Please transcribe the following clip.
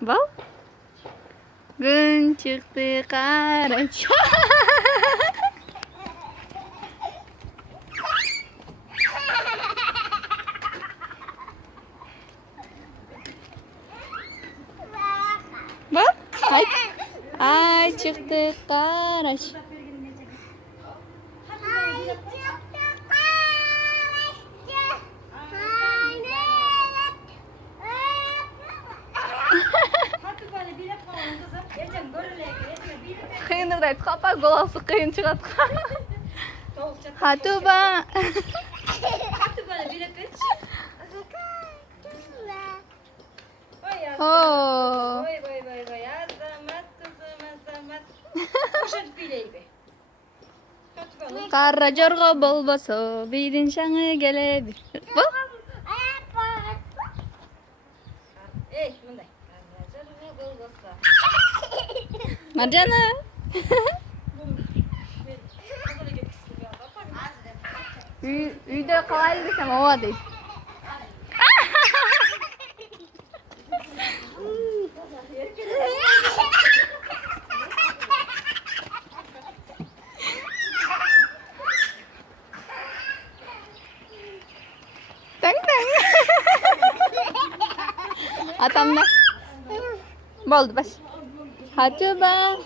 Bak. Gün çıktı karaç. Bak. Ay çıktı karaç. Kıyınır da kapar golası kıyın çıkart. Hatuba. Oh. Kara jorgo bolboso birin şanı gelebilir. Bak. Marjana. Uyda kalaylı desem ova değil. Tang tang. Atamda. Boldu bas. Hatuba.